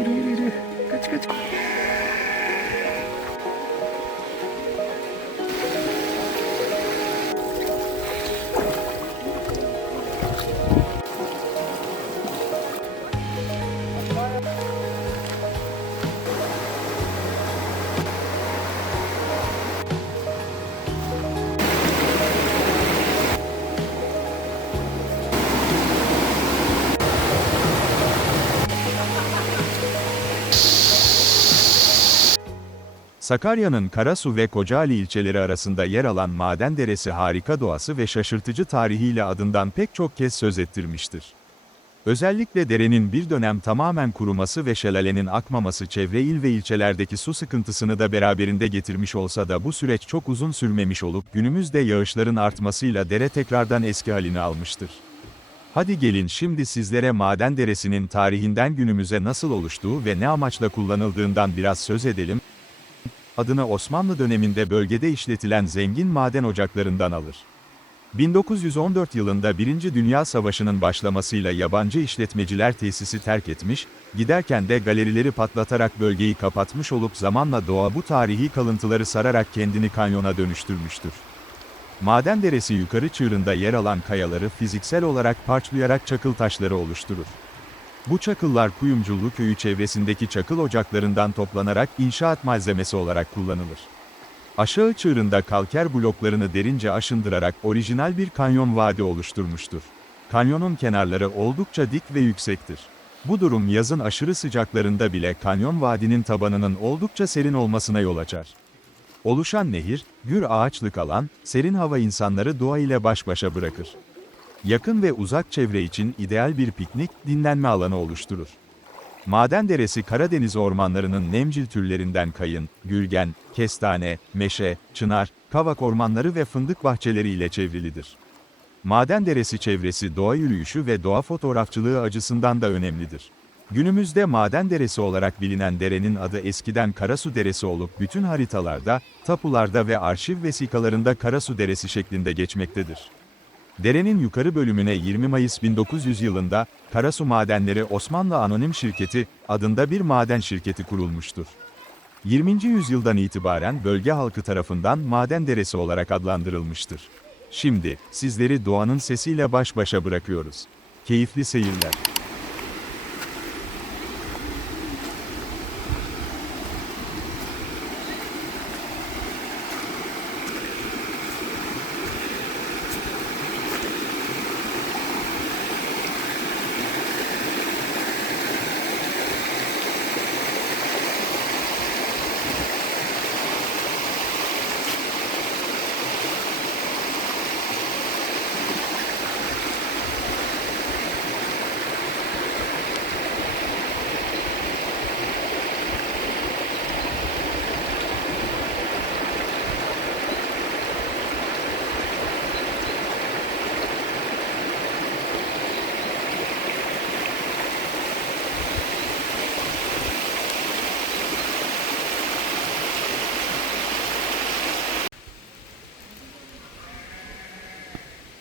yürü yürü yürü. Kaç kaç. Sakarya'nın Karasu ve Kocaali ilçeleri arasında yer alan Maden Deresi harika doğası ve şaşırtıcı tarihiyle adından pek çok kez söz ettirmiştir. Özellikle derenin bir dönem tamamen kuruması ve şelalenin akmaması çevre il ve ilçelerdeki su sıkıntısını da beraberinde getirmiş olsa da bu süreç çok uzun sürmemiş olup günümüzde yağışların artmasıyla dere tekrardan eski halini almıştır. Hadi gelin şimdi sizlere Maden Deresi'nin tarihinden günümüze nasıl oluştuğu ve ne amaçla kullanıldığından biraz söz edelim. Adını Osmanlı döneminde bölgede işletilen zengin maden ocaklarından alır. 1914 yılında Birinci Dünya Savaşı'nın başlamasıyla yabancı işletmeciler tesisi terk etmiş, giderken de galerileri patlatarak bölgeyi kapatmış olup zamanla doğa bu tarihi kalıntıları sararak kendini kanyona dönüştürmüştür. Maden Deresi yukarı çığırında yer alan kayaları fiziksel olarak parçalayarak çakıl taşları oluşturur. Bu çakıllar Kuyumcullu Köyü çevresindeki çakıl ocaklarından toplanarak inşaat malzemesi olarak kullanılır. Aşağı çığırında kalker bloklarını derince aşındırarak orijinal bir kanyon vadi oluşturmuştur. Kanyonun kenarları oldukça dik ve yüksektir. Bu durum yazın aşırı sıcaklarında bile kanyon vadinin tabanının oldukça serin olmasına yol açar. Oluşan nehir, gür ağaçlık alan, serin hava insanları doğa ile baş başa bırakır. Yakın ve uzak çevre için ideal bir piknik, dinlenme alanı oluşturur. Maden Deresi Karadeniz ormanlarının nemcil türlerinden kayın, gürgen, kestane, meşe, çınar, kavak ormanları ve fındık bahçeleri ile çevrilidir. Maden Deresi çevresi doğa yürüyüşü ve doğa fotoğrafçılığı açısından da önemlidir. Günümüzde Maden Deresi olarak bilinen derenin adı eskiden Karasu Deresi olup bütün haritalarda, tapularda ve arşiv vesikalarında Karasu Deresi şeklinde geçmektedir. Derenin yukarı bölümüne 20 Mayıs 1900 yılında, Karasu Madenleri Osmanlı Anonim Şirketi adında bir maden şirketi kurulmuştur. 20. yüzyıldan itibaren bölge halkı tarafından Maden Deresi olarak adlandırılmıştır. Şimdi, sizleri doğanın sesiyle baş başa bırakıyoruz. Keyifli seyirler.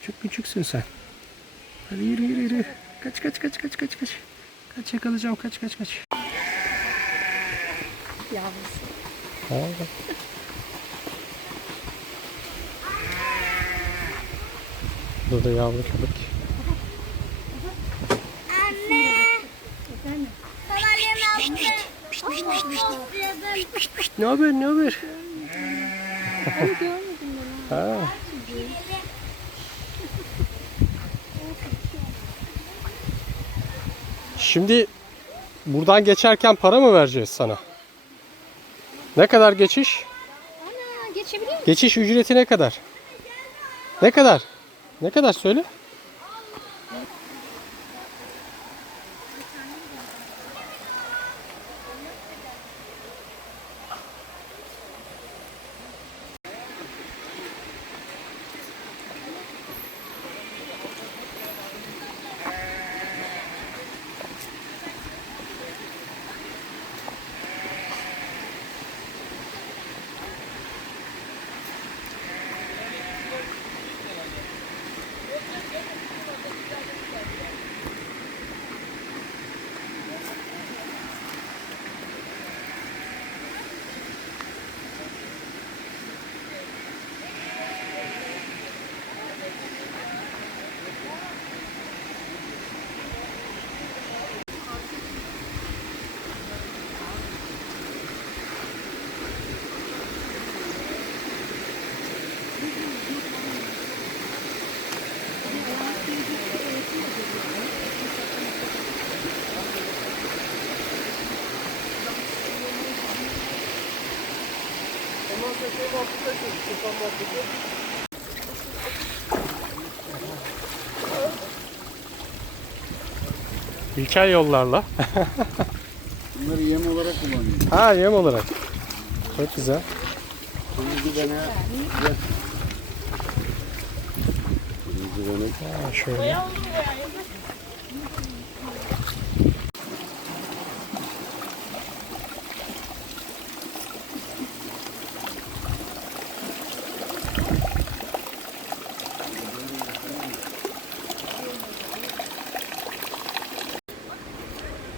Çok küçüksün sen. Hadi yürü yürü yürü. Kaç kaç kaç kaç kaç kaç. Kaç yakalayacağım kaç kaç kaç. Yavrusu. Burada yavru köpek. Anne. Sakarya'nın Ne haber ne haber? Ha. Şimdi buradan geçerken para mı vereceğiz sana? Ne kadar geçiş? Ana geçebiliyor muyum? Geçiş ücreti ne kadar? Ne kadar? Ne kadar söyle? İlkel yollarla. Bunları yem olarak kullanıyoruz. Ha, yem olarak. Çok güzel. Kırmızı dene. Kırmızı dene. Ha, şöyle.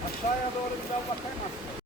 Aşağıya doğru güzel bakayım aslında.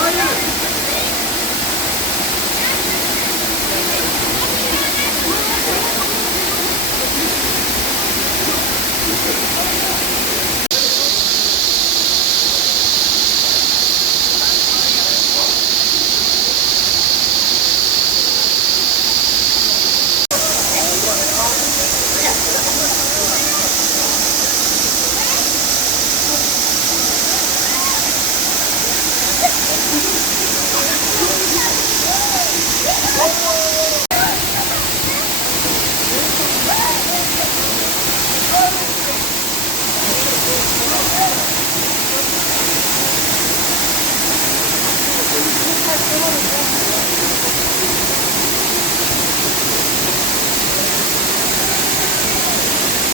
hayır.